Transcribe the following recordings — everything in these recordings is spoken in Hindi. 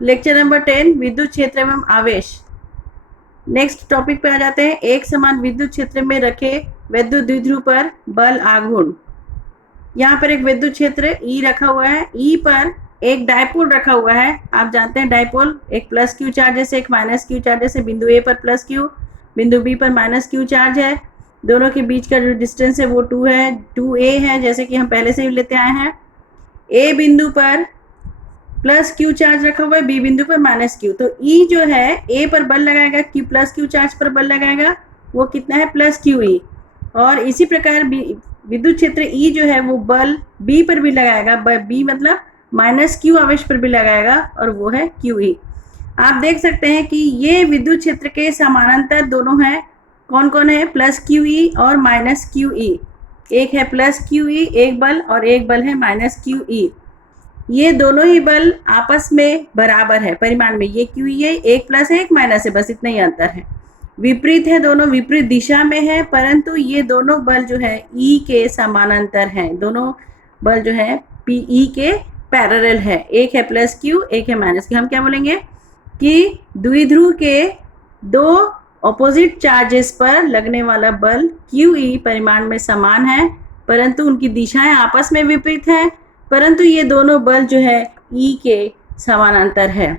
लेक्चर नंबर 10 विद्युत क्षेत्र एवं आवेश। नेक्स्ट टॉपिक पे आ जाते हैं। एक समान विद्युत क्षेत्र में रखे विद्युत द्विध्रुव पर बल आघूर्ण। यहाँ पर एक विद्युत क्षेत्र ई रखा हुआ है, ई पर एक डायपोल रखा हुआ है। आप जानते हैं डायपोल एक प्लस क्यू चार्ज है, एक माइनस क्यू चार्ज है। बिंदु ए पर प्लस क्यू, बिंदु बी पर माइनस क्यू चार्ज है। दोनों के बीच का जो डिस्टेंस है वो 2 है, 2a है, जैसे कि हम पहले से ही लेते आए हैं। ए बिंदु पर प्लस क्यू चार्ज रखा हुआ है, बी बिंदु पर माइनस क्यू। तो ई जो है ए पर बल लगाएगा, क्यू प्लस क्यू चार्ज पर बल लगाएगा, वो कितना है प्लस क्यू ई। और इसी प्रकार विद्युत क्षेत्र ई जो है वो बल बी पर भी लगाएगा, बी मतलब माइनस क्यू आवेश पर भी लगाएगा, और वो है क्यू ई। आप देख सकते हैं कि ये विद्युत क्षेत्र के समानांतर दोनों हैं। कौन कौन है? प्लस क्यू ई और माइनस क्यू ई। एक है प्लस क्यू ई एक बल, और एक बल है माइनस क्यू ई। ये दोनों ही बल आपस में बराबर है परिमाण में। ये क्यू ई है, एक प्लस है एक माइनस है, बस इतना ही अंतर है। विपरीत है, दोनों विपरीत दिशा में है, परंतु ये दोनों बल जो है ई के समानांतर हैं। दोनों बल जो है पी ई के पैरेलल है। एक है प्लस क्यू, एक है माइनस क्यू। हम क्या बोलेंगे कि द्विध्रुव के दो ऑपोजिट चार्जेस पर लगने वाला बल क्यू ई परिमाण में समान है, परंतु उनकी दिशाएं आपस में विपरीत हैं, परंतु ये दोनों बल जो है ई के समानांतर है।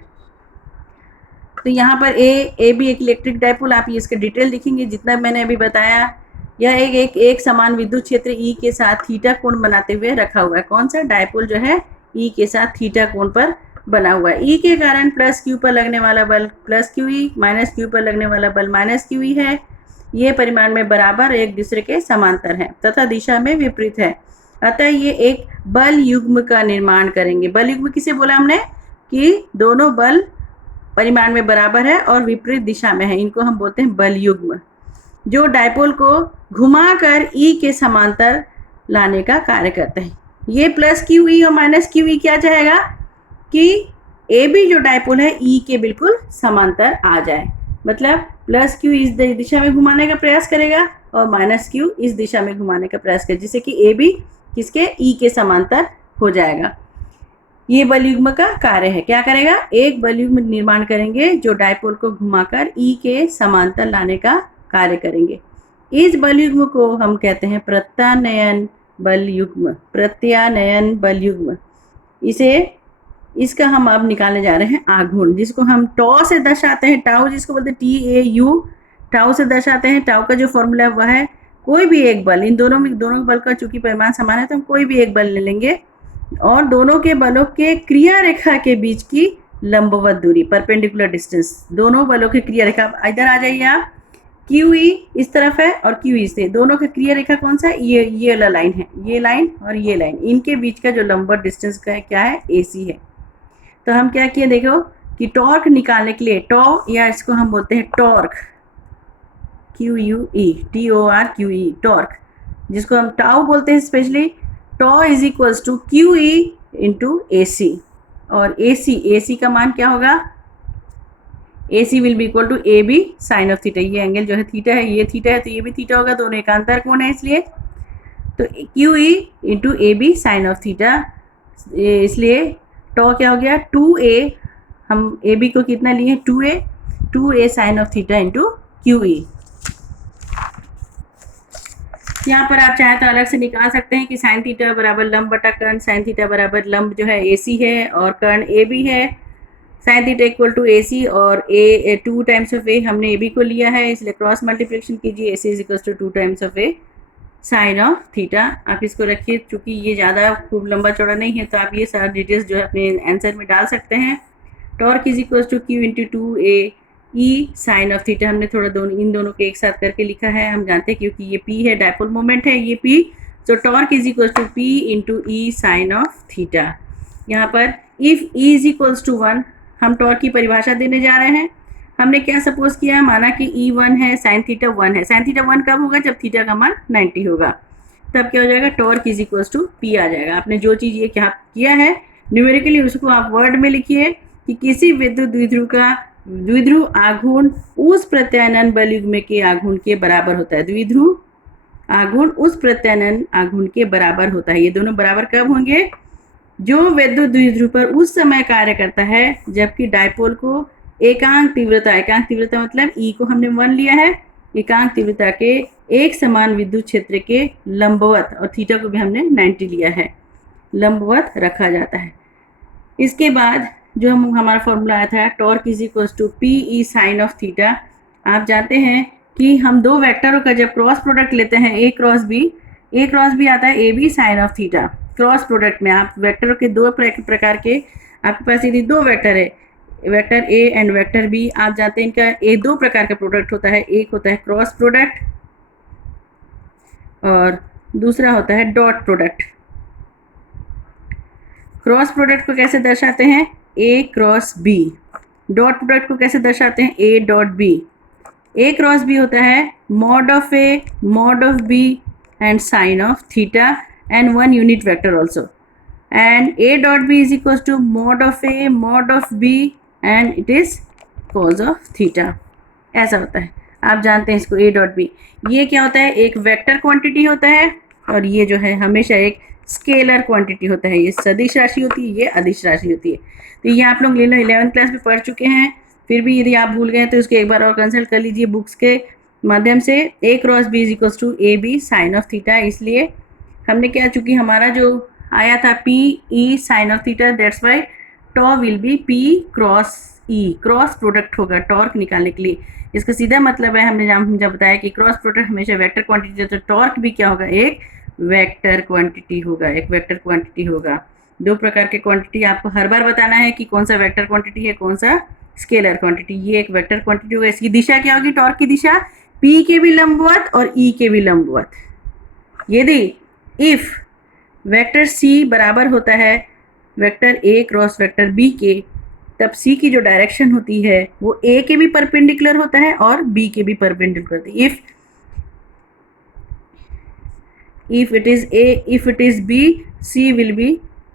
तो यहाँ पर ए भी एक इलेक्ट्रिक डायपोल, आप ये इसके डिटेल लिखेंगे जितना मैंने अभी बताया। यह एक समान विद्युत क्षेत्र ई के साथ थीटा कोण बनाते हुए रखा हुआ है। कौन सा? डायपोल जो है ई के साथ थीटा कोण पर बना हुआ है। ई के कारण प्लस क्यू पर लगने वाला बल plus Q E, minus Q पर लगने वाला बल माइनस क्यू ई है। ये परिमाण में बराबर एक दूसरे के समांतर है तथा दिशा में विपरीत है। अतः ये एक बल युग्म का निर्माण करेंगे। बल युग्म किसे बोला हमने? कि दोनों बल परिमाण में बराबर है और विपरीत दिशा में है, इनको हम बोलते हैं बल युग्म, जो डायपोल को घुमाकर ई के समांतर लाने का कार्य करते हैं। ये प्लस क्यू ई और माइनस क्यू ई क्या चाहेगा कि ए बी जो डायपोल है ई के बिल्कुल समांतर आ जाए। मतलब प्लस क्यू इस दिशा में घुमाने का प्रयास करेगा और माइनस क्यू इस दिशा में घुमाने का प्रयास करेगा, जिससे कि ए बी किसके? ई के समांतर हो जाएगा। ये बल युग्म का कार्य है। क्या करेगा? एक बल युग्म निर्माण करेंगे जो डायपोल को घुमाकर ई के समांतर लाने का कार्य करेंगे। इस बल युग्म को हम कहते हैं प्रत्यानयन बल युग्म। प्रत्यानयन बल युग्म, इसका हम अब निकालने जा रहे हैं आघूर्ण, जिसको हम टॉ से दर्शाते हैं। टाउ जिसको बोलते हैं TAU, टाउ से दर्शाते हैं। टाउ का जो फॉर्मूला है वह है कोई भी एक बल, इन दोनों बल का चूंकि परिमाण समान है तो हम कोई भी एक बल ले लेंगे, और दोनों के बलों के क्रिया रेखा के बीच की लंबवत दूरी, परपेंडिकुलर डिस्टेंस। दोनों बलों की क्रिया रेखा, इधर आ जाइए आप, क्यू ई इस तरफ है और क्यू ई से, दोनों का क्रिया रेखा कौन सा है? ये वाला लाइन है, ये लाइन और ये लाइन, इनके बीच का जो लंबवत डिस्टेंस का है क्या है? AC है। तो हम क्या किए देखो कि टॉर्क निकालने के लिए, टॉ या इसको हम बोलते हैं टॉर्क, QUE, TORQE, टॉर्क, जिसको हम टाउ बोलते हैं specially. Tau is equals to QE into AC, और AC का मान क्या होगा? AC will be equal to AB sine of theta. ये एंगल जो है थीटा है, ये थीटा है तो ये भी थीटा होगा, दोनों एकांतर कोण है इसलिए। तो QE into AB sine of theta, इसलिए टॉ क्या हो गया? 2A, हम AB को कितना लिए? 2A sine of theta into QE। यहाँ पर आप चाहे तो अलग से निकाल सकते हैं कि साइन थीटा बराबर लंब बटा कर्ण, साइन थीटा बराबर लंब जो है AC है और कर्ण AB है। Sine theta equal to AC और A 2 टाइम्स ऑफ A हमने AB को लिया है, इसलिए क्रॉस मल्टीप्लिकेशन कीजिए। AC is equal to 2 times of A sine of theta. आप इसको रखिए, चूँकि ये ज़्यादा खूब लंबा चौड़ा नहीं है तो आप ये सारा डिटेल्स जो है अपने आंसर में डाल सकते हैं। Torque is equal to Q into 2A E sine of theta, हमने थोड़ा इन दोनों के एक साथ करके लिखा है। हम जानते हैं क्योंकि ये P है, डायपोल मोमेंट है ये P, तो torque is equal to P into E sine of theta. यहाँ पर if E is equals to 1, हम टॉर्क की परिभाषा देने जा रहे हैं। हमने क्या सपोज किया? माना कि E1 है, साइन थीटा 1 है। साइन थीटा 1 कब होगा? जब थीटा का मान 90 होगा, तब क्या हो जाएगा? Torque is equals to P आ जाएगा। आपने जो चीज़ ये क्या किया है न्यूमेरिकली, उसको आप वर्ड में लिखिए कि किसी विद्युत द्विध्रुव आघूर्ण उस प्रत्यानयन बल युग्म के आघूर्ण के बराबर होता है। द्विध्रुव आघूर्ण उस प्रत्यानयन आघूर्ण के बराबर होता है। ये दोनों बराबर कब होंगे? जो विद्युत द्विध्रुव पर उस समय कार्य करता है जबकि डायपोल को एकांक तीव्रता मतलब ई को हमने 1 लिया है, एकांक तीव्रता के एक समान विद्युत क्षेत्र के लंबवत, और थीटा को भी हमने 90 लिया है, लंबवत रखा जाता है। इसके बाद जो हमारा फॉर्मूला आया था torque is equals to P E sine of theta. आप जानते हैं कि हम दो वेक्टरों का जब क्रॉस प्रोडक्ट लेते हैं ए क्रॉस बी आता है A B sine of theta. Cross product में आप वेक्टरों के दो प्रकार के, आपके पास यदि दो वेक्टर है, vector A and vector B, आप जानते हैं इनका एक दो प्रकार का प्रोडक्ट होता है, एक होता है क्रॉस प्रोडक्ट और दूसरा होता है डॉट प्रोडक्ट। क्रॉस प्रोडक्ट को कैसे दर्शाते हैं, A cross B. Dot product को कैसे दर्शाते हैं, A dot B. A cross B होता है mod of A, mod of B and sine of theta and one unit vector also, and A dot B is equal to mod of A, mod of B and it is cos of theta. ऐसा होता है, आप जानते हैं इसको ए डॉट बी। ये क्या होता है, एक वेक्टर क्वांटिटी होता है और ये जो है हमेशा एक स्केलर क्वांटिटी होता है। ये सदिश राशि होती है, ये अदिश राशि होती है। तो ये आप लोग ले लो 11th क्लास में पढ़ चुके हैं, फिर भी यदि आप भूल गए तो इसको एक बार और कंसल्ट कर लीजिए बुक्स के माध्यम से। A cross B is equals to A B sine of theta. इसलिए हमने क्या, चूँकि हमारा जो आया था P E sine of theta, that's why tau will be P cross E, cross product होगा टॉर्क निकालने के लिए। इसका सीधा मतलब है, हमने जब बताया कि क्रॉस प्रोडक्ट हमेशा वेक्टर क्वांटिटी, तो टॉर्क भी क्या होगा, एक वेक्टर क्वांटिटी होगा, एक वेक्टर क्वांटिटी होगा। दो प्रकार के क्वांटिटी आपको हर बार बताना है कि कौन सा वेक्टर क्वांटिटी है, कौन सा स्केलर क्वांटिटी। ये एक वेक्टर क्वांटिटी होगा। इसकी दिशा क्या होगी, टॉर्क की दिशा पी के भी लंबवत और ई के भी लंबवत। यदि इफ वेक्टर सी बराबर होता है vector A cross vector B के, तब सी की जो डायरेक्शन होती है वो ए के भी परपेंडिकुलर होता है और बी के भी परपेंडिकुलर होता है। if it is b, c will be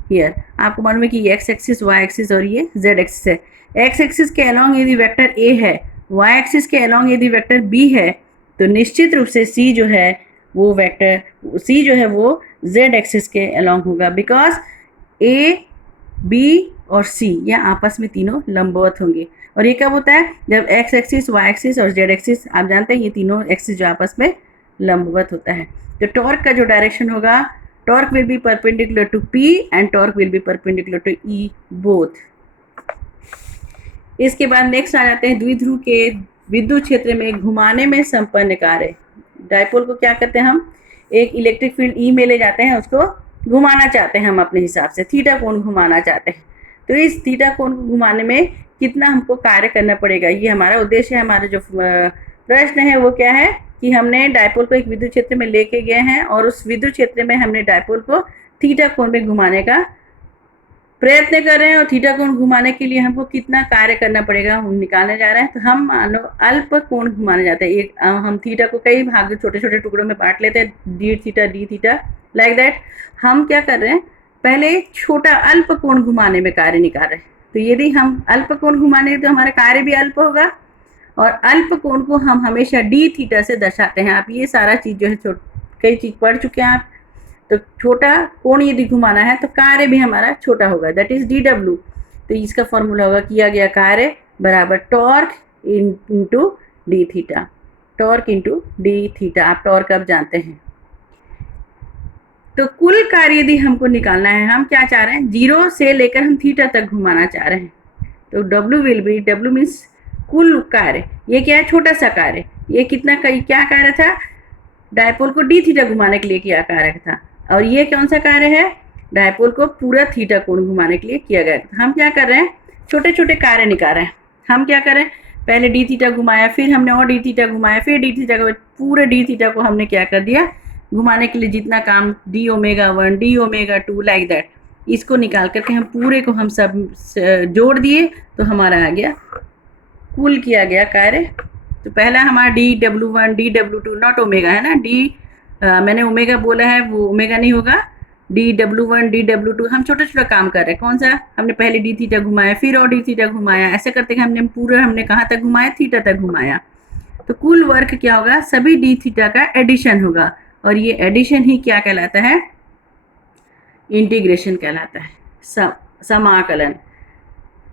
here। आपको मालूम है कि ये x एक्सिस, y एक्सिस और ये z एक्सिस है। x एक्सिस के अलोंग यदि वेक्टर a है, y एक्सिस के अलोंग यदि वेक्टर b है, तो निश्चित रूप से c जो है वो वेक्टर c जो है वो z एक्सिस के अलोंग होगा, बिकॉज a b और c ये आपस में तीनों लंबवत होंगे। और ये कब होता है, जब x एक्सिस, y एक्सिस और z एक्सिस, आप जानते हैं ये तीनों एक्सिस जो आपस में लंबवत होता है। तो टॉर्क का जो डायरेक्शन होगा, torque will be perpendicular to P and torque will be perpendicular to E both. इसके बाद नेक्स्ट आ जाते हैं द्विध्रुव के विद्युत क्षेत्र में घुमाने में संपन्न कार्य। डायपोल को क्या करते हैं हम, एक इलेक्ट्रिक फील्ड E में ले जाते हैं, उसको घुमाना चाहते हैं हम अपने हिसाब से, थीटा कोण घुमाना चाहते हैं। तो इस थीटा कोण को घुमाने में कितना हमको कार्य करना पड़ेगा, ये हमारा उद्देश्य है। हमारा जो प्रश्न है वो क्या है कि हमने डायपोल को एक विद्युत क्षेत्र में लेके गए हैं और उस विद्युत क्षेत्र में हमने डायपोल को थीटा कोण में घुमाने का प्रयत्न कर रहे हैं, और थीटा कोण घुमाने के लिए हमको कितना कार्य करना पड़ेगा हम निकालने जा रहे हैं। तो हम मानो अल्प कोण घुमाने जाते हैं। एक हम थीटा को कई भाग छोटे छोटे टुकड़ों में बांट लेते हैं, डी थीटा लाइक दैट। हम क्या कर रहे हैं, पहले छोटा अल्प कोण घुमाने में कार्य निकाल रहे हैं। तो यदि हम अल्प कोण घुमाने तो हमारा कार्य भी अल्प होगा, और अल्प कोण को हम हमेशा डी थीटा से दर्शाते हैं। आप ये सारा चीज़ जो है कई चीज़ पढ़ चुके हैं आप। तो छोटा कोण यदि घुमाना है तो कार्य भी हमारा छोटा होगा, दैट इज डी डब्ल्यू। तो इसका फॉर्मूला होगा किया गया कार्य बराबर torque into D theta, torque into D theta. आप टॉर्क अब जानते हैं। तो कुल कार्य यदि हमको निकालना है, हम क्या चाह रहे हैं, 0 से लेकर हम थीटा तक घुमाना चाह रहे हैं। तो W will be, W means कुल कार्य। ये क्या है, छोटा सा कार्य। ये कितना क्या कार्य था, डायपोल को डी थीटा घुमाने के लिए किया कार्य था। और ये कौन सा कार्य है, डायपोल को पूरा थीटा कोण घुमाने के लिए किया गया। हम क्या कर रहे हैं, छोटे छोटे कार्य निकाल रहे हैं। हम क्या करें, पहले डी थीटा घुमाया, फिर हमने और डी थीटा घुमाया, फिर डी थीटा को, पूरे डी थीटा को हमने क्या कर दिया, घुमाने के लिए जितना काम D omega 1, D omega 2 like that, इसको निकाल करके हम पूरे को हम सब जोड़ दिए, तो हमारा आ गया कुल किया गया कार्य। तो पहला हमारा D W 1, D W 2, not omega है ना, मैंने ओमेगा बोला है, वो ओमेगा नहीं होगा। डी डब्ल्यू 1, डी डब्ल्यू 2, हम छोटा छोटा काम कर रहे हैं। कौन सा, हमने पहले डी थीटा घुमाया, फिर और डी थीटा घुमाया, ऐसे करते हमने कहाँ तक घुमाया, थीटा तक घुमाया। तो कुल वर्क क्या होगा, सभी डी थीटा का एडिशन होगा, और ये एडिशन ही क्या कहलाता है, इंटीग्रेशन कहलाता है। समाकलन,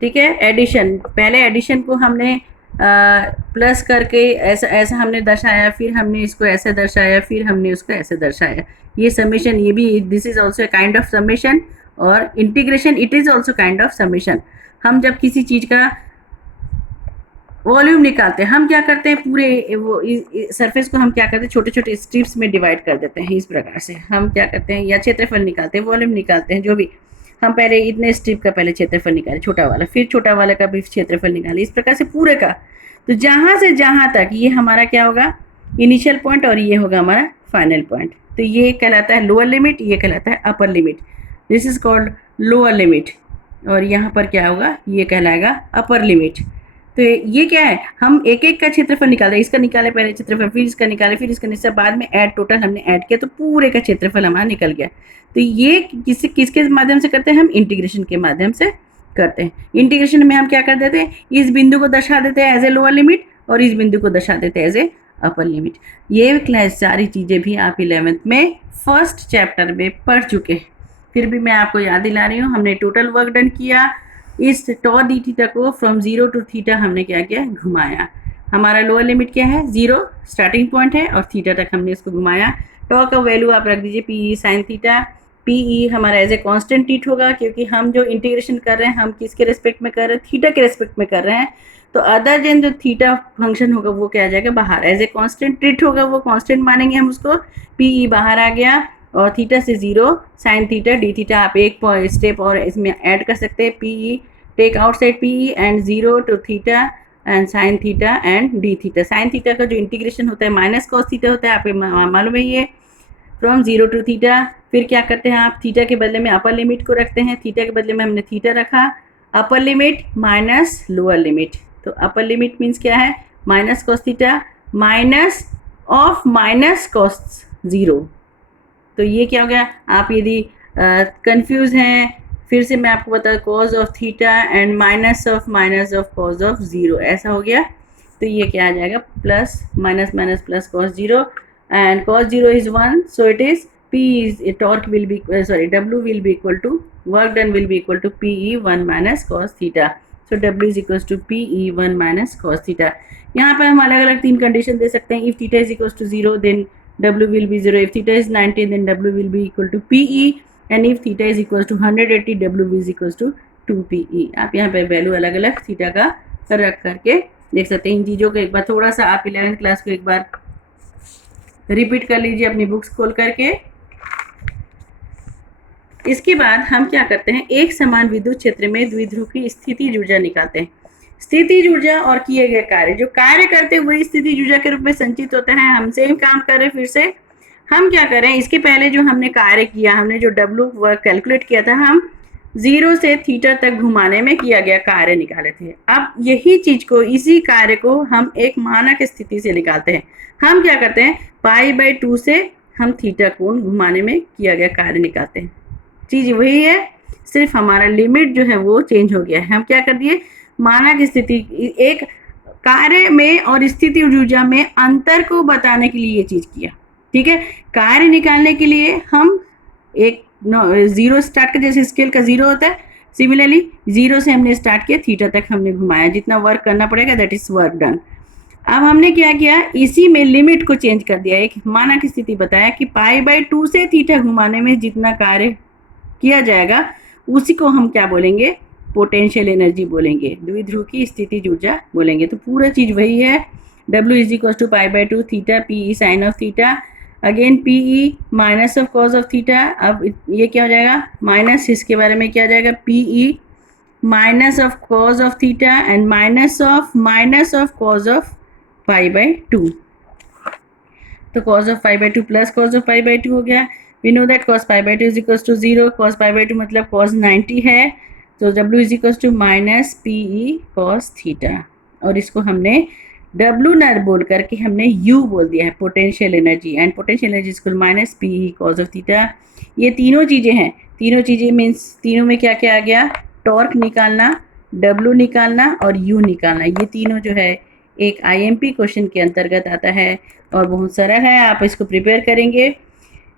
ठीक है। एडिशन, पहले एडिशन को हमने प्लस करके ऐसा ऐसा हमने दर्शाया, फिर हमने इसको ऐसे दर्शाया, फिर हमने उसको ऐसे दर्शाया। ये समेशन, ये भी this is also kind of summation, और integration it is also kind of summation. हम जब किसी चीज़ का वॉल्यूम निकालते हैं, हम क्या करते हैं, पूरे वो सरफेस को हम क्या करते हैं, छोटे छोटे स्ट्रिप्स में डिवाइड कर देते हैं। इस प्रकार से हम क्या करते हैं, या क्षेत्रफल निकालते हैं, वॉल्यूम निकालते हैं, जो भी। हम पहले इतने स्ट्रिप का पहले क्षेत्रफल निकाले, छोटा वाला, फिर छोटा वाला का भी क्षेत्रफल निकाले, इस प्रकार से पूरे का। तो जहाँ से जहाँ तक ये हमारा क्या होगा, इनिशियल पॉइंट, और ये होगा हमारा फाइनल पॉइंट। तो ये कहलाता है लोअर लिमिट, ये कहलाता है upper limit. This is called lower limit. और यहाँ पर क्या होगा, ये कहलाएगा अपर लिमिट। तो ये क्या है, हम एक एक का क्षेत्रफल निकालते हैं, इसका निकाले पहले क्षेत्रफल, फिर इसका निकाले, फिर इसका निकाले, बाद में ऐड, टोटल हमने ऐड किया तो पूरे का क्षेत्रफल हमारा निकल गया। तो ये किसके माध्यम से करते हैं, हम इंटीग्रेशन के माध्यम से करते हैं। इंटीग्रेशन में हम क्या कर देते हैं, इस बिंदु को दर्शा देते हैं एज ए लोअर लिमिट, और इस बिंदु को दर्शा देते हैं एज ए अपर लिमिट। ये क्लास सारी चीज़ें भी आप 11th में फर्स्ट चैप्टर में पढ़ चुके हैं, फिर भी मैं आपको याद दिला रही हूँ। हमने टोटल वर्क डन किया, इस टॉ डी थीटा को फ्रॉम 0 to थीटा हमने क्या किया, घुमाया। हमारा लोअर लिमिट क्या है, 0 स्टार्टिंग पॉइंट है, और थीटा तक हमने इसको घुमाया। टॉ का वैल्यू आप रख दीजिए पी साइन थीटा। पी हमारा एज ए कॉन्स्टेंट टीट होगा, क्योंकि हम जो इंटीग्रेशन कर रहे हैं, हम किसके रेस्पेक्ट में कर रहे हैं, थीटा के रेस्पेक्ट में कर रहे हैं। तो अदर देन जो थीटा फंक्शन होगा वो क्या आ जाएगा, बाहर, एज ए कॉन्स्टेंट ट्रीट होगा, वो कॉन्स्टेंट मानेंगे हम उसको। पी बाहर आ गया, और थीटा से 0 साइन थीटा डी थीटा। आप एक स्टेप और इसमें ऐड कर सकते हैं, P take outside P and 0 to theta and sine theta and D theta. Sine theta का जो इंटीग्रेशन होता है माइनस कॉस थीटा होता है, आपको मालूम है ये, फ्रॉम 0 to थीटा। फिर क्या करते हैं आप, थीटा के बदले में अपर लिमिट को रखते हैं, थीटा के बदले में हमने थीटा रखा, upper limit minus lower limit. तो अपर लिमिट मीन्स क्या है, minus cos theta minus of minus cos 0। तो ये क्या हो गया, आप यदि कंफ्यूज हैं, फिर से मैं आपको बता, cause of theta and minus of cos of 0, ऐसा हो गया। तो ये क्या आ जाएगा, plus minus minus plus cos 0, and cos 0 is 1, so it is P is torque will be W will be equal to work done will be equal to PE 1 minus cos theta. So W is equals to PE 1 minus cos theta. यहाँ पर हम अलग अलग 3 कंडीशन दे सकते हैं। If theta is equals to 0 then W will be 0. If theta is 90 then W will be equal to PE, and if theta is equals to 180 W is equals to 2PE. आप यहाँ पे वैल्यू अलग अलग थीटा का रख करके देख सकते हैं। इन चीज़ों को एक बार थोड़ा सा आप 11th क्लास को एक बार रिपीट कर लीजिए अपनी बुक्स खोल करके। इसके बाद हम क्या करते हैं, एक समान विद्युत क्षेत्र में द्विध्रुव की स्थितिज ऊर्जा निकालते हैं। स्थितिज ऊर्जा और किए गए कार्य, जो कार्य करते हैं वही स्थितिज ऊर्जा के रूप में संचित होता है। हम सेम काम कर रहे हैं, फिर से हम क्या करें, इसके पहले जो हमने कार्य किया, हमने जो W वर्क कैलकुलेट किया था, हम 0 से थीटा तक घुमाने में किया गया कार्य निकाले थे। अब यही चीज को, इसी कार्य को हम एक मानक स्थिति से निकालते हैं। हम क्या करते हैं, π/2 से हम थीटा कोण घुमाने में किया गया कार्य निकालते हैं। चीज वही है, सिर्फ हमारा लिमिट जो है वो चेंज हो गया है। हम क्या कर दिए, मानक स्थिति, एक कार्य में और स्थिति ऊर्जा में अंतर को बताने के लिए ये चीज किया, ठीक है। कार्य निकालने के लिए हम एक 0 स्टार्ट कर, जैसे स्केल का 0 होता है, सिमिलरली 0 से हमने स्टार्ट किया, थीटा तक हमने घुमाया। जितना वर्क करना पड़ेगा दैट इज वर्क डन। अब हमने क्या किया, इसी में लिमिट को चेंज कर दिया। एक मानक स्थिति बताया कि π/2 से थीटा घुमाने में जितना कार्य किया जाएगा उसी को हम क्या बोलेंगे, पोटेंशियल एनर्जी बोलेंगे, द्विध्रुव की स्थितिज ऊर्जा बोलेंगे। तो पूरा चीज वही है, W is equal to π/2 theta PE sine of theta, again PE minus of cos of theta. अब ये क्या हो जाएगा, माइनस, इसके बारे में क्या हो जाएगा, PE minus of cos of theta and minus of cos of π/2। तो cos of π/2 plus cos of π/2 हो गया। We know that cos π/2 is equals to 0, cos π/2 मतलब cos 90 है, तो W is equals to minus PE cos theta, और इसको हमने W न बोल करके हमने U बोल दिया है, potential energy, and potential energy equal minus PE cos of theta. ये तीनों चीज़ें हैं, तीनों चीज़ें मीन्स तीनों में क्या क्या आ गया, टॉर्क निकालना, W निकालना और U निकालना। ये तीनों जो है एक IMP क्वेश्चन के अंतर्गत आता है और बहुत सरल है, आप इसको प्रिपेयर करेंगे।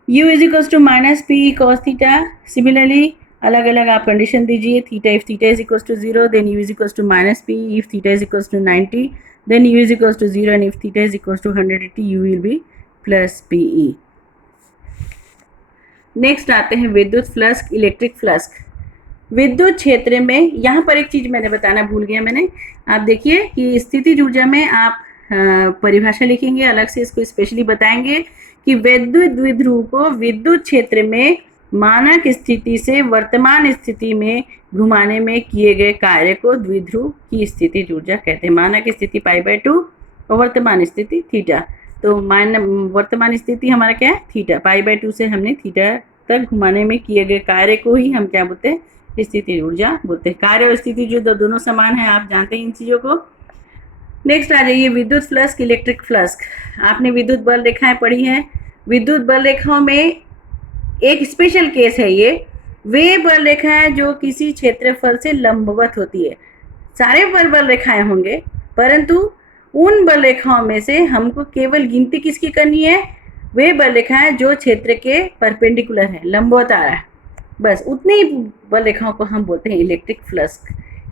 U is equals to minus PE cos theta. Similarly, अलग अलग आप कंडीशन दीजिए. Theta, if theta is equal to 0 then U is equal to minus P. If theta is equal to 90 then U is equal to 0 and if theta is equal to 180 U will be plus P E. Next आते हैं विद्युत फ्लक्स, इलेक्ट्रिक फ्लक्स. विद्युत क्षेत्र में यहाँ पर एक चीज़ मैंने बताना भूल गया मैंने. आप देखिए कि स्थितिज ऊर्जा में आप परिभाषा लिखेंगे, अलग से इसको स्पेशली बताएंगे कि वैद्युत द्विध्रुव को विद्युत क्षेत्र में मानक स्थिति से वर्तमान स्थिति में घुमाने में किए गए कार्य को द्विध्रुव की स्थितिज ऊर्जा कहते हैं. मानक स्थिति π/2 और वर्तमान स्थिति थीटा. तो वर्तमान स्थिति हमारा क्या है, थीटा. π/2 से हमने थीटा तक घुमाने में किए गए कार्य को ही हम क्या बोलते हैं, स्थितिज ऊर्जा बोलते हैं. कार्य और स्थिति जो दोनों समान है, आप जानते हैं इन चीज़ों को. नेक्स्ट आ जाइए विद्युत फ्लक्स, इलेक्ट्रिक फ्लक्स. आपने विद्युत बल रेखाएं पढ़ी हैं. विद्युत बल रेखाओं में एक स्पेशल केस है ये, वे बल रेखाएं जो किसी क्षेत्रफल से लंबवत होती है. सारे बल रेखाएं होंगे, परंतु उन बल रेखाओं में से हमको केवल गिनती किसकी करनी है, वे बल रेखाएं जो क्षेत्र के परपेंडिकुलर है, लंबवत आ रहा है, बस उतनी ही बल रेखाओं को हम बोलते हैं इलेक्ट्रिक फ्लक्स.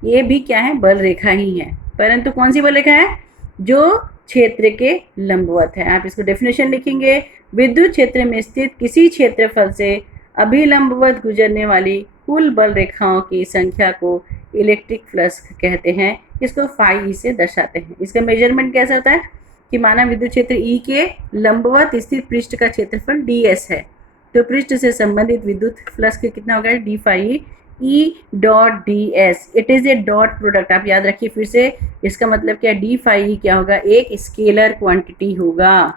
ये भी क्या है, बल रेखा ही है, परंतु कौन सी बल रेखा है, जो क्षेत्र के लंबवत है. आप इसको डेफिनेशन लिखेंगे. विद्युत क्षेत्र में स्थित किसी क्षेत्रफल से अभिलंबवत गुजरने वाली कुल बल रेखाओं की संख्या को इलेक्ट्रिक फ्लक्स कहते हैं. इसको φe से दर्शाते हैं. इसका मेजरमेंट कैसा होता है कि माना विद्युत क्षेत्र E के लंबवत स्थित पृष्ठ का क्षेत्रफल ds है, तो पृष्ठ से संबंधित विद्युत फ्लक्स कितना होगा, d phi E dot ds. It is a dot product. आप याद रखिए फिर से, इसका मतलब क्या, d phi E क्या होगा, एक स्केलर क्वांटिटी होगा.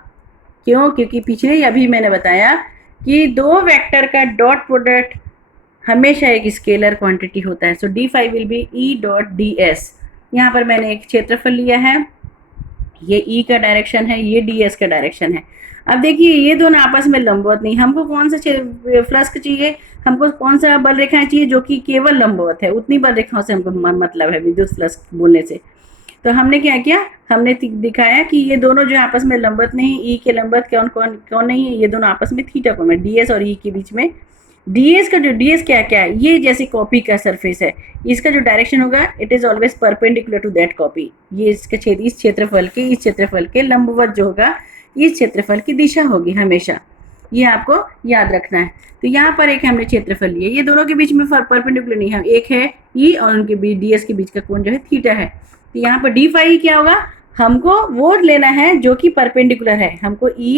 क्यों, क्योंकि पिछले अभी मैंने बताया कि दो वेक्टर का डॉट प्रोडक्ट हमेशा एक स्केलर क्वांटिटी होता है. सो d phi will be E dot ds. यहाँ पर मैंने एक क्षेत्रफल लिया है, ये E का डायरेक्शन है, ये ds का डायरेक्शन है. अब देखिए ये दोनों आपस में लंबवत नहीं, हमको कौन सा फ्लक्स चाहिए, हमको कौन सा बल रेखाएं चाहिए जो कि केवल लंबवत है. उतनी बल रेखाओं से हमको मतलब है विद्युत फ्लक्स बोलने से. तो हमने क्या किया, हमने दिखाया कि ये दोनों जो आपस में लंबवत नहीं, ई के लंबवत कौन नहीं है, ये दोनों आपस में थीटा कोण में, ds और ई के बीच में. ds का जो ds क्या है, ये जैसे कॉपी का सरफेस है, इसका जो डायरेक्शन होगा it is always perpendicular to that copy. ये इसके इस क्षेत्रफल के लंबवत जो होगा, इस क्षेत्रफल की दिशा होगी हमेशा. ये आपको याद रखना है. तो यहाँ पर एक हमने क्षेत्रफल लिया, ये दोनों के बीच में परपेंडिकुलर नहीं है, एक है ई और उनके बीच ds के बीच का कोण जो है थीटा है. तो यहाँ पर d phi क्या होगा, हमको वो लेना है जो कि परपेंडिकुलर है. हमको E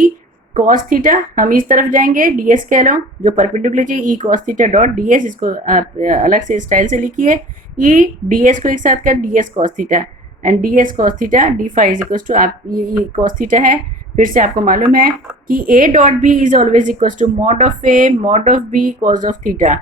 cos थीटा, हम इस तरफ जाएंगे, ds कह लो जो परपेंडिकुलर चाहिए, E cos theta dot ds. इसको आप अलग से स्टाइल से लिखिए, E ds को एक साथ कर ds cos theta and ds cos theta d phi is equal to, आप ये cos थीटा है. फिर से आपको मालूम है कि a dot b is always equal to mod of a mod of b cos of theta.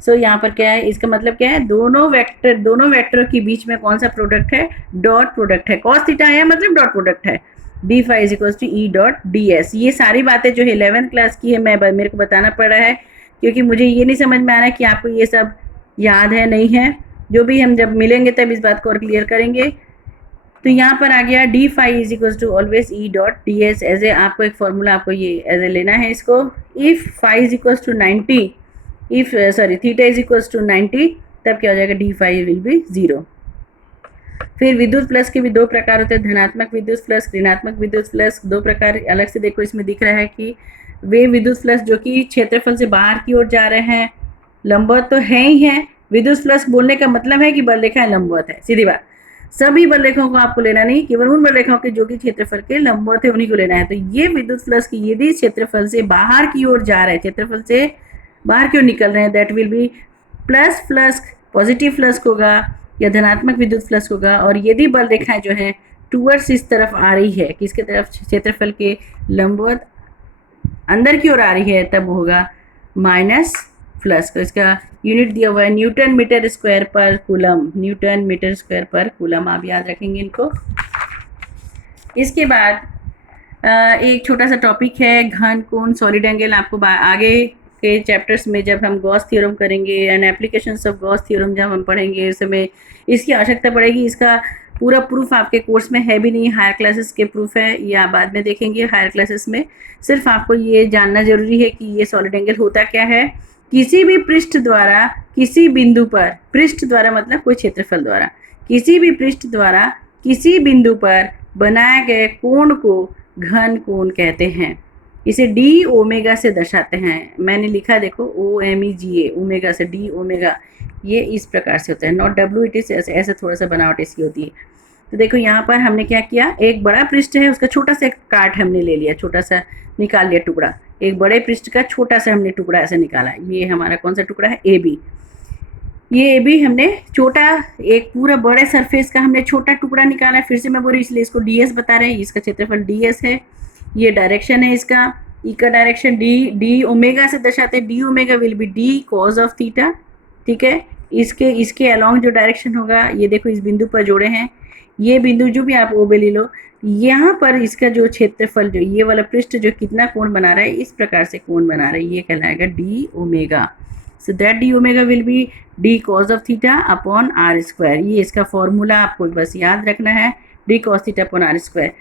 So यहाँ पर क्या है, इसका मतलब क्या है, दोनों वेक्टर के बीच में कौन सा प्रोडक्ट है, डॉट प्रोडक्ट है. cos थीटा है मतलब डॉट प्रोडक्ट है. d phi is equal to E dot ds. ये सारी बातें जो है 11th क्लास की है, मेरे को बताना पड़ रहा है क्योंकि मुझे ये नहीं समझ में आ रहा है कि आपको ये सब याद है नहीं है. जो भी हम जब मिलेंगे तब इस बात को और क्लियर करेंगे. तो यहाँ पर आ गया d phi is equal to always E dot ds. As a आपको एक फॉर्मूला आपको ये एज ए लेना है इसको. If phi is equal to 90, if theta is equal to 90, तब क्या हो जाएगा, d phi विल बी 0. फिर विद्युत फ्लक्स के भी दो प्रकार होते हैं, धनात्मक विद्युत फ्लक्स, ऋणात्मक विद्युत फ्लक्स. दो प्रकार अलग से देखो, इसमें दिख रहा है कि वे विद्युत फ्लक्स जो कि क्षेत्रफल से बाहर की ओर जा रहे हैं, लंबवत तो है ही है. विद्युत फ्लक्स बोलने का मतलब है कि बल रेखाएं लंबवत है, सीधी बात. सभी बल रेखाओं को आपको लेना नहीं, केवल उन बल रेखाओं के जो कि क्षेत्रफल के लंबवत है उन्हीं को लेना है. तो ये विद्युत फ्लक्स की यदि क्षेत्रफल से बाहर की ओर जा रहे हैं, क्षेत्रफल से बाहर की ओर निकल रहे हैं, that will be plus flux, positive flux होगा या धनात्मक विद्युत फ्लक्स होगा. और यदि बल रेखाएं जो है टूवर्ड्स इस तरफ आ रही है, किसके तरफ, क्षेत्रफल के लंबवत अंदर की ओर आ रही है, तब होगा माइनस फ्लक्स. तो इसका यूनिट दिया हुआ है न्यूटन मीटर स्क्वायर पर कूलम. न्यूटन मीटर स्क्वायर पर कूलम, आप याद रखेंगे इनको. इसके बाद एक छोटा सा टॉपिक है घन कोण सॉलिड एंगल. आपको आगे के चैप्टर्स में जब हम गॉस थ्योरम करेंगे and applications of Gauss theorem जब हम पढ़ेंगे, उस समय इसकी आवश्यकता पड़ेगी. इसका पूरा प्रूफ आपके कोर्स में है भी नहीं, हायर क्लासेस के प्रूफ है, या बाद में देखेंगे हायर क्लासेस में. सिर्फ आपको ये जानना ज़रूरी है कि ये सॉलिड एंगल होता क्या है किसी भी पृष्ठ द्वारा किसी बिंदु पर, पृष्ठ द्वारा मतलब कोई क्षेत्रफल द्वारा, किसी भी पृष्ठ द्वारा किसी बिंदु पर बनाए गए कोण को घन कोण कहते हैं। इसे डी ओमेगा से दर्शाते हैं। मैंने लिखा देखो OMEGA, ओमेगा से डी ओमेगा, ये इस प्रकार से होता है, नॉट WT से, ऐसे थोड़ा सा बनावट इसकी होती है। तो देखो यहाँ पर हमने क्या किया, एक बड़ा पृष्ठ है, उसका छोटा सा काट हमने ले लिया, छोटा सा निकाल लिया टुकड़ा, एक बड़े पृष्ठ का छोटा सा हमने टुकड़ा ऐसे निकाला। ये हमारा कौन सा टुकड़ा है, AB। ये AB हमने छोटा, एक पूरा बड़े सरफेस का हमने छोटा टुकड़ा निकाला। फिर से मैं बोल रही, इसलिए इसको DS बता रहे हैं, इसका क्षेत्रफल DS है। ये डायरेक्शन है इसका, ई का डायरेक्शन डी ओमेगा से दर्शाते हैं। D omega will be D cause of theta, ठीक है। इसके अलोंग जो डायरेक्शन होगा, ये देखो इस बिंदु पर जोड़े हैं, ये बिंदु जो भी आप OB ले लो, यहाँ पर इसका जो क्षेत्रफल, जो ये वाला पृष्ठ जो कितना कोण बना रहा है, इस प्रकार से कोण बना रहा है, ये कहलाएगा D omega. So that D omega will be D cause of theta upon R square. ये इसका फॉर्मूला आपको बस याद रखना है, D cos theta upon R square.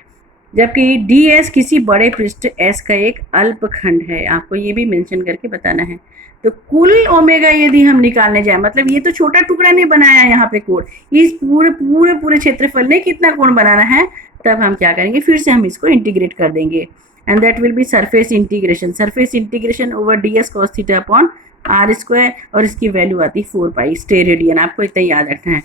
जबकि DS किसी बड़े पृष्ठ S का एक अल्पखंड है, आपको ये भी मेंशन करके बताना है। तो कुल ओमेगा यदि हम निकालने जाए, मतलब ये तो छोटा टुकड़ा ने बनाया यहाँ पे कोण, इस पूरे क्षेत्रफल ने कितना कोण बनाना है, तब हम क्या करेंगे, फिर से हम इसको इंटीग्रेट कर देंगे, and that will be surface integration. Surface integration over DS cos theta upon R square, और इसकी वैल्यू आती है 4 पाई स्टेरेडियन। आपको इतना याद रखना है।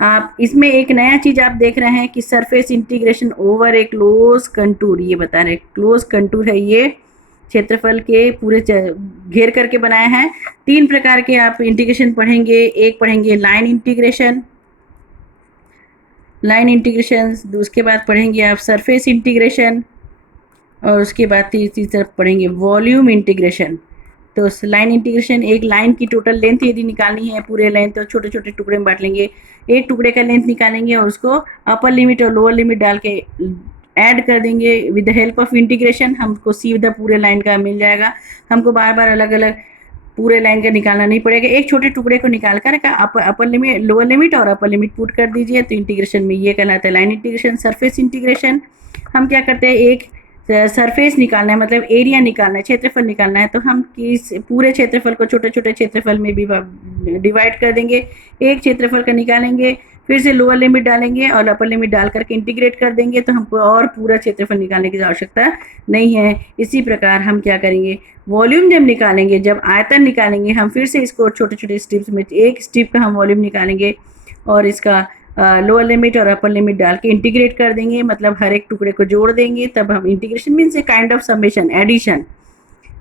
आप इसमें एक नया चीज आप देख रहे हैं कि सरफेस इंटीग्रेशन ओवर ए क्लोज कंटूर, ये बता रहे क्लोज कंटूर है, ये क्षेत्रफल के पूरे घेर करके बनाए हैं। 3 प्रकार के आप इंटीग्रेशन पढ़ेंगे। एक पढ़ेंगे लाइन इंटीग्रेशन, उसके बाद पढ़ेंगे आप सरफेस इंटीग्रेशन, और उसके बाद तीसरी तरफ पढ़ेंगे वॉल्यूम इंटीग्रेशन। तो लाइन इंटीग्रेशन, एक लाइन की टोटल लेंथ यदि निकालनी है, पूरे लेंथ, तो छोटे छोटे टुकड़े में बांट लेंगे, एक टुकड़े का लेंथ निकालेंगे और उसको अपर लिमिट और लोअर लिमिट डाल के ऐड कर देंगे with the help of integration. हमको सीधा पूरे लाइन का मिल जाएगा, हमको बार बार अलग अलग पूरे लाइन का निकालना नहीं पड़ेगा। एक छोटे टुकड़े को निकाल कर अपर लिमिट, लोअर लिमिट और अपर लिमिट पुट कर दीजिए, तो इंटीग्रेशन में ये कहलाता है लाइन इंटीग्रेशन। सरफेस इंटीग्रेशन हम क्या करते हैं, एक सरफेस निकालना है, मतलब एरिया निकालना है, क्षेत्रफल निकालना है, तो हम किस पूरे क्षेत्रफल को छोटे छोटे क्षेत्रफल में भी डिवाइड कर देंगे, एक क्षेत्रफल का निकालेंगे, फिर से लोअर लिमिट डालेंगे और अपर लिमिट डाल करके इंटीग्रेट कर देंगे, तो हमको और पूरा क्षेत्रफल निकालने की आवश्यकता नहीं है। इसी प्रकार हम क्या करेंगे, वॉल्यूम जब निकालेंगे, जब आयतन निकालेंगे, हम फिर से इसको छोटे छोटे स्ट्रिप्स में, एक स्ट्रिप का हम वॉल्यूम निकालेंगे और इसका लोअर लिमिट और अपर लिमिट डाल के इंटीग्रेट कर देंगे, मतलब हर एक टुकड़े को जोड़ देंगे, तब हम integration means a kind of summation, addition,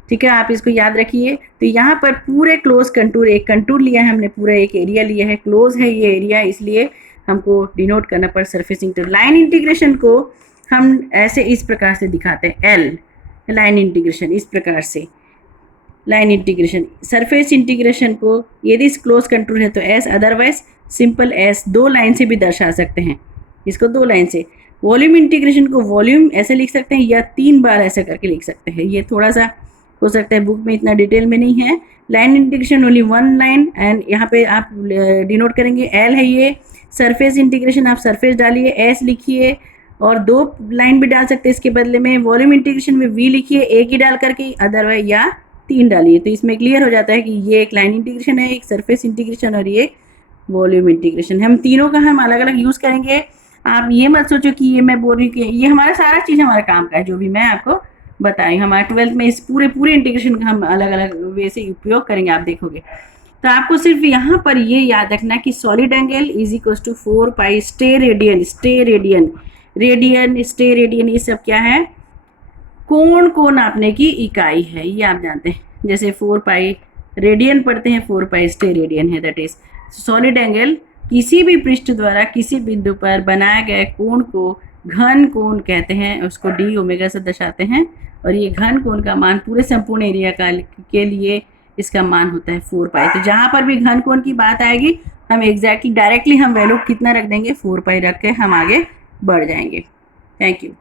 ठीक है। आप इसको याद रखिए। तो यहाँ पर पूरे क्लोज कंटूर, एक कंटूर लिया है हमने, पूरा एक एरिया लिया है, क्लोज है ये एरिया, इसलिए हमको डिनोट करना पड़ सरफेसिंग। तो लाइन इंटीग्रेशन को हम ऐसे इस प्रकार से दिखाते हैं, एल लाइन इंटीग्रेशन, इस प्रकार से लाइन इंटीग्रेशन। सरफेस इंटीग्रेशन को यदि क्लोज कंटूर है तो S, otherwise simple S, 2 line से भी दर्शा सकते हैं इसको, 2 लाइन से। वॉल्यूम इंटीग्रेशन को वॉल्यूम ऐसे लिख सकते हैं या 3 बार ऐसा करके लिख सकते हैं, ये थोड़ा सा हो सकता है बुक में इतना डिटेल में नहीं है। Line integration only 1 line, and यहाँ पे आप डिनोट करेंगे एल है ये। सरफेस इंटीग्रेशन आप सरफेस डालिए, एस लिखिए, और 2 लाइन भी डाल सकते हैं इसके बदले में। वॉल्यूम इंटीग्रेशन में वी लिखिए, एक ही डाल करके, अदरवाइज या 3 डालिए, तो इसमें क्लियर हो जाता है कि ये एक लाइन इंटीग्रेशन है, एक सरफेस इंटीग्रेशन और ये वॉल्यूम इंटीग्रेशन। हम तीनों का हम अलग अलग यूज़ करेंगे। आप ये मत सोचो कि ये मैं बोल रही हूँ कि ये हमारा सारा चीज़ हमारे काम का है, जो भी मैं आपको बताएं। हमारे 12th में इस पूरे इंटीग्रेशन का हम अलग अलग वे से उपयोग करेंगे, आप देखोगे। तो आपको सिर्फ यहाँ पर ये याद रखना कि solid angle is equal to 4 pi steradian. Steradian ये सब क्या है, कोण को नापने की इकाई है, ये आप जानते हैं। जैसे 4 पाई रेडियन पढ़ते हैं, 4 पाई स्टे रेडियन है, दैट इज सॉलिड एंगल। किसी भी पृष्ठ द्वारा किसी बिंदु पर बनाए गए कोण को घन कोण कहते हैं, उसको डी ओमेगा से दर्शाते हैं, और ये घन कोण का मान पूरे संपूर्ण एरिया के लिए इसका मान होता है 4 पाई। तो जहाँ पर भी घन कोण की बात आएगी, हम एग्जैक्टली डायरेक्टली हम वैल्यू कितना रख देंगे, 4 पाई रख के हम आगे बढ़ जाएंगे। Thank you.